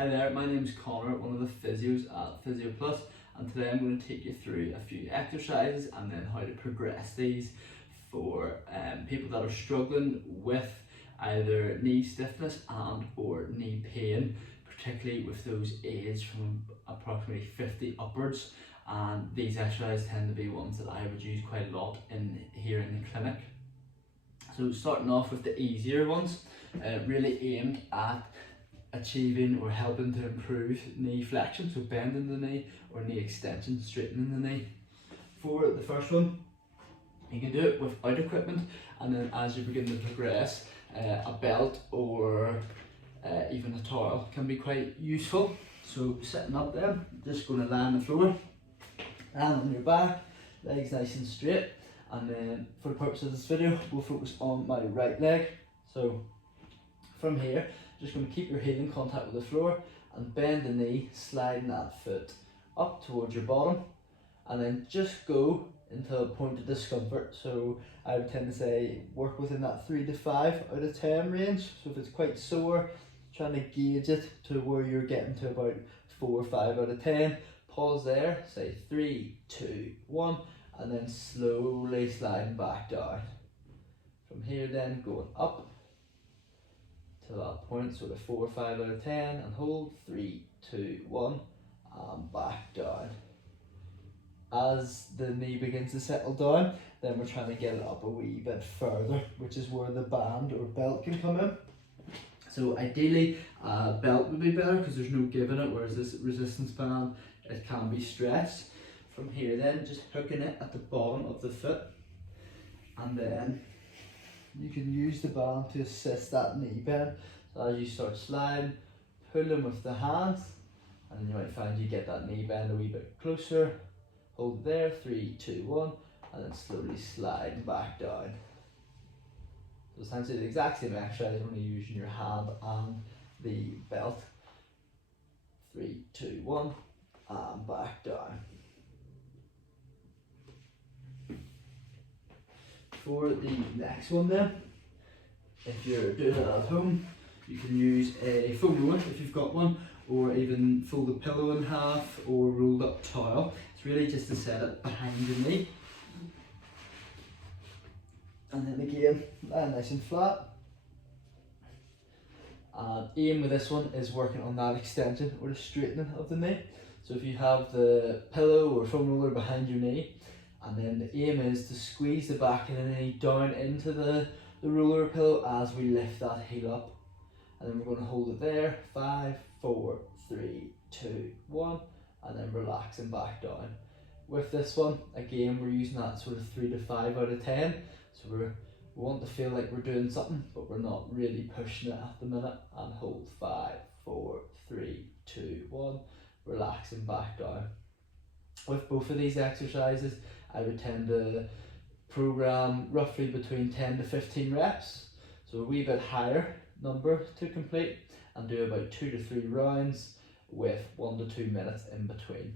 Hi there, my name is Connor, one of the physios at Physio Plus, and today I'm going to take you through a few exercises and then how to progress these for people that are struggling with either knee stiffness and or knee pain, particularly with those aged from approximately 50 upwards. And these exercises tend to be ones that I would use quite a lot here in the clinic. So starting off with the easier ones, really aimed at achieving or helping to improve knee flexion, so bending the knee, or knee extension, straightening the knee. For the first one, you can do it without equipment, and then as you begin to progress, a belt or even a towel can be quite useful. So sitting up there, just going to lie on the floor, hand on your back, legs nice and straight, and then for the purpose of this video, we'll focus on my right leg. So from here, just going to keep your heel in contact with the floor and bend the knee, sliding that foot up towards your bottom, and then just go into a point of discomfort. So I would tend to say work within that 3 to 5 out of 10 range. So if it's quite sore, trying to gauge it to where you're getting to about 4 or 5 out of 10. Pause there, say 3, 2, 1, and then slowly sliding back down. From here then going up to that point, sort of 4 or 5 out of 10, and hold 3, 2, 1, and back down. As the knee begins to settle down, then we're trying to get it up a wee bit further, which is where the band or belt can come in. So ideally, a belt would be better because there's no give in it, whereas this resistance band, it can be stretched. From here then, just hooking it at the bottom of the foot, and then you can use the band to assist that knee bend. So as you start sliding, pulling with the hands, and then you might find you get that knee bend a wee bit closer. Hold there, 3, 2, 1, and then slowly sliding back down. So essentially the exact same exercise, only using your hand and the belt. 3, 2, 1, and back down. For the next one then, if you're doing it at home, you can use a foam roller if you've got one, or even fold the pillow in half or rolled up towel. It's really just to set it behind your knee. And then again, lie nice and flat. And aim with this one is working on that extension or the straightening of the knee. So if you have the pillow or foam roller behind your knee, and then the aim is to squeeze the back of the knee down into the roller or pillow as we lift that heel up. And then we're going to hold it there, 5, 4, 3, 2, 1, and then relaxing back down. With this one, again, we're using that sort of 3 to 5 out of 10. So we want to feel like we're doing something, but we're not really pushing it at the minute. And hold 5, 4, 3, 2, 1, relaxing back down. With both of these exercises, I would tend to program roughly between 10 to 15 reps. So a wee bit higher number to complete, and do about 2 to 3 rounds with 1 to 2 minutes in between.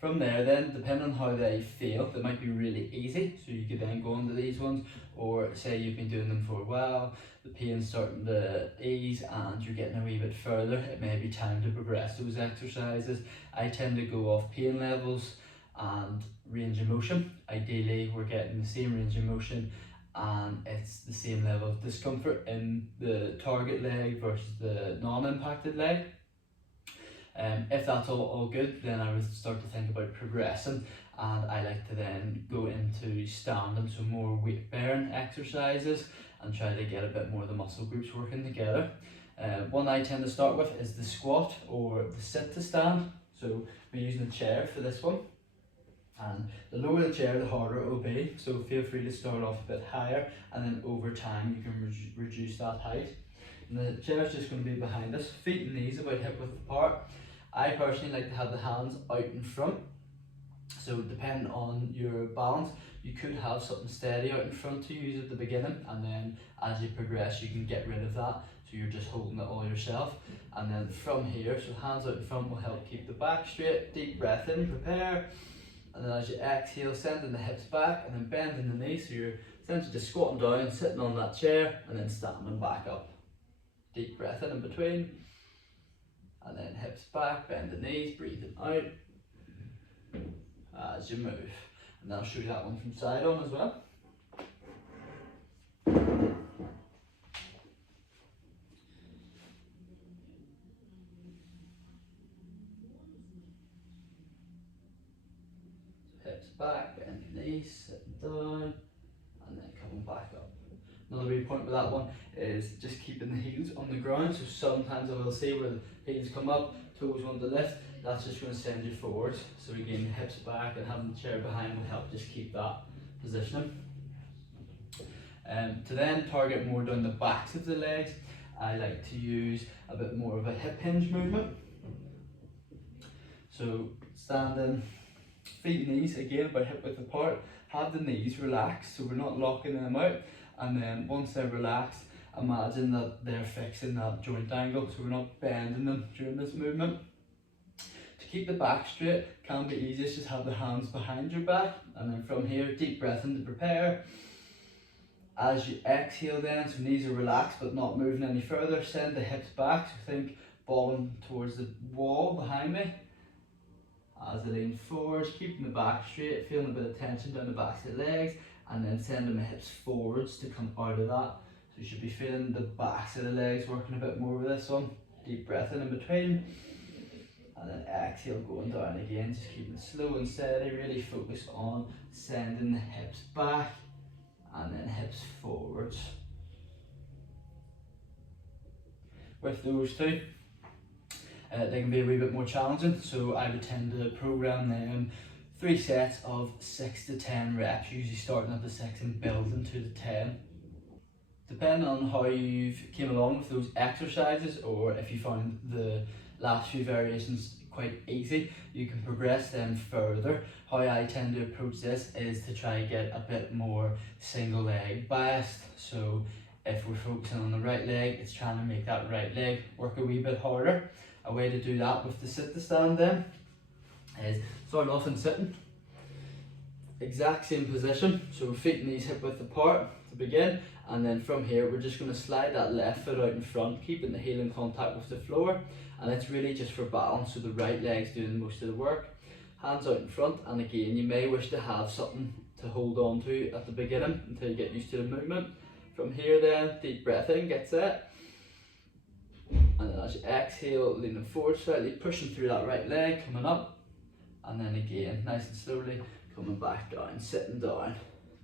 From there then, depending on how they feel, they might be really easy, so you could then go into these ones, or say you've been doing them for a while, the pain's starting to ease and you're getting a wee bit further, it may be time to progress those exercises. I tend to go off pain levels and range of motion. Ideally we're getting the same range of motion and it's the same level of discomfort in the target leg versus the non-impacted leg. If that's all good, then I would start to think about progressing, and I like to then go into standing, so more weight bearing exercises, and try to get a bit more of the muscle groups working together. One I tend to start with is the squat or the sit to stand. So we're using a chair for this one, and the lower the chair, the harder it will be, so feel free to start off a bit higher, and then over time you can reduce that height. And the chair is just going to be behind us, feet and knees about hip width apart. I personally like to have the hands out in front, so depending on your balance, you could have something steady out in front to use at the beginning, and then as you progress you can get rid of that, so you're just holding it all yourself. And then from here, so hands out in front will help keep the back straight. Deep breath in, prepare, and then as you exhale, sending the hips back and then bending the knees, so you're essentially just squatting down, sitting on that chair, and then standing back up. Deep breath in between, and then hips back, bend the knees, breathing out as you move. And then I'll show you that one from side on as well. Hips back, bend your knees, sitting down, and then coming back up. Another wee point with that one is just keeping the heels on the ground. So sometimes I will see where the heels come up, toes want to lift, that's just going to send you forward. So again, hips back and having the chair behind will help just keep that positioning. To then target more down the backs of the legs, I like to use a bit more of a hip hinge movement. So standing, feet and knees again about hip width apart, have the knees relaxed so we're not locking them out, and then once they're relaxed, imagine that they're fixing that joint angle so we're not bending them during this movement. To keep the back straight can be easiest, just have the hands behind your back, and then from here deep breath in to prepare. As you exhale then, so knees are relaxed but not moving any further, send the hips back, so think bottom towards the wall behind me. As I lean forwards, keeping the back straight, feeling a bit of tension down the backs of the legs, and then sending the hips forwards to come out of that. So you should be feeling the backs of the legs working a bit more with this one. Deep breath in between, and then exhale going down again, just keeping it slow and steady, really focus on sending the hips back, and then hips forwards. With those two, they can be a wee bit more challenging, so I would tend to program them 3 sets of 6 to 10 reps, usually starting at the 6 and building to the 10. Depending on how you've came along with those exercises, or if you found the last few variations quite easy, you can progress them further. How I tend to approach this is to try and get a bit more single leg biased. So if we're focusing on the right leg, it's trying to make that right leg work a wee bit harder. A way to do that with the sit to stand then is start off in sitting. Exact same position, so feet and knees hip width apart to begin, and then from here we're just going to slide that left foot out in front, keeping the heel in contact with the floor, and it's really just for balance, so the right leg's doing most of the work. Hands out in front, and again you may wish to have something to hold on to at the beginning until you get used to the movement. From here then, deep breath in, get set. And then as you exhale, leaning forward slightly, pushing through that right leg, coming up. And then again, nice and slowly, coming back down, sitting down.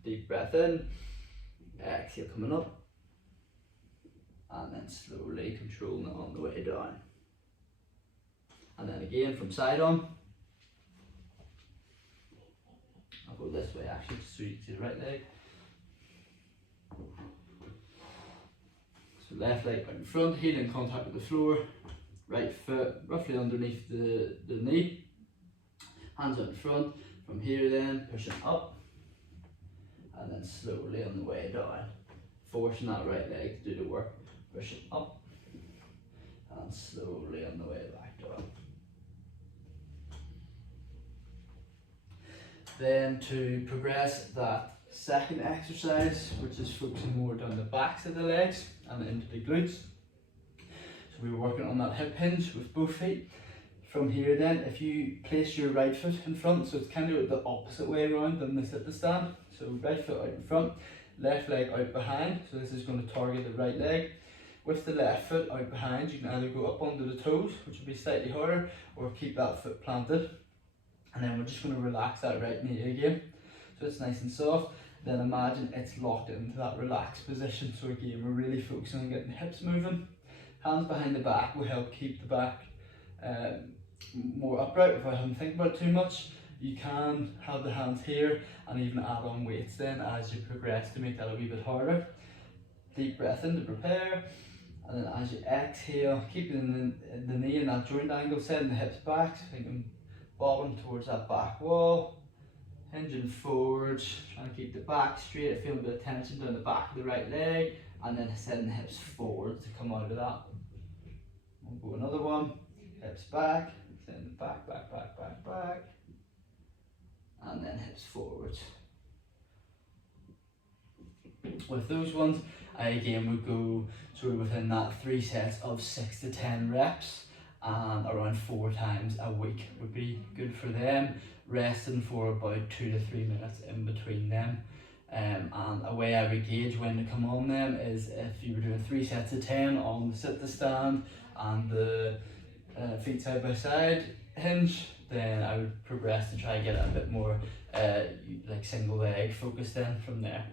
Deep breath in, exhale, coming up. And then slowly controlling it on the way down. And then again, from side on. I'll go this way actually, just so you can see the right leg. So left leg out in front, heel in contact with the floor, right foot roughly underneath the knee, hands out in front. From here then, pushing up, and then slowly on the way down, forcing that right leg to do the work, pushing up, and slowly on the way back down. Then to progress that second exercise, which is focusing more down the backs of the legs and into the glutes. So we were working on that hip hinge with both feet. From here then, if you place your right foot in front, so it's kind of the opposite way around than the sit to stand. So right foot out in front, left leg out behind. So this is going to target the right leg. With the left foot out behind, you can either go up onto the toes, which will be slightly harder, or keep that foot planted. And then we're just going to relax that right knee again. So it's nice and soft. Then imagine it's locked into that relaxed position. So again, we're really focusing on getting the hips moving. Hands behind the back will help keep the back more upright without having to think about it too much. You can have the hands here and even add on weights then as you progress to make that a wee bit harder. Deep breath in to prepare, and then as you exhale, keeping the knee in that joint angle, sending the hips back, so thinking bottom towards that back wall, hinging forwards, trying to keep the back straight, feeling a bit of tension down the back of the right leg, and then sending the hips forward to come out of that. We'll go another one, hips back, send back, back, back, back, back, and then hips forwards. With those ones, I again would go sort of within that 3 sets of 6 to 10 reps, and around 4 times a week would be good for them, resting for about 2 to 3 minutes in between them. And a way I would gauge when to come on them is if you were doing 3 sets of 10 on the sit to stand and the feet side by side hinge, then I would progress to try and get it a bit more like single leg focused then from there.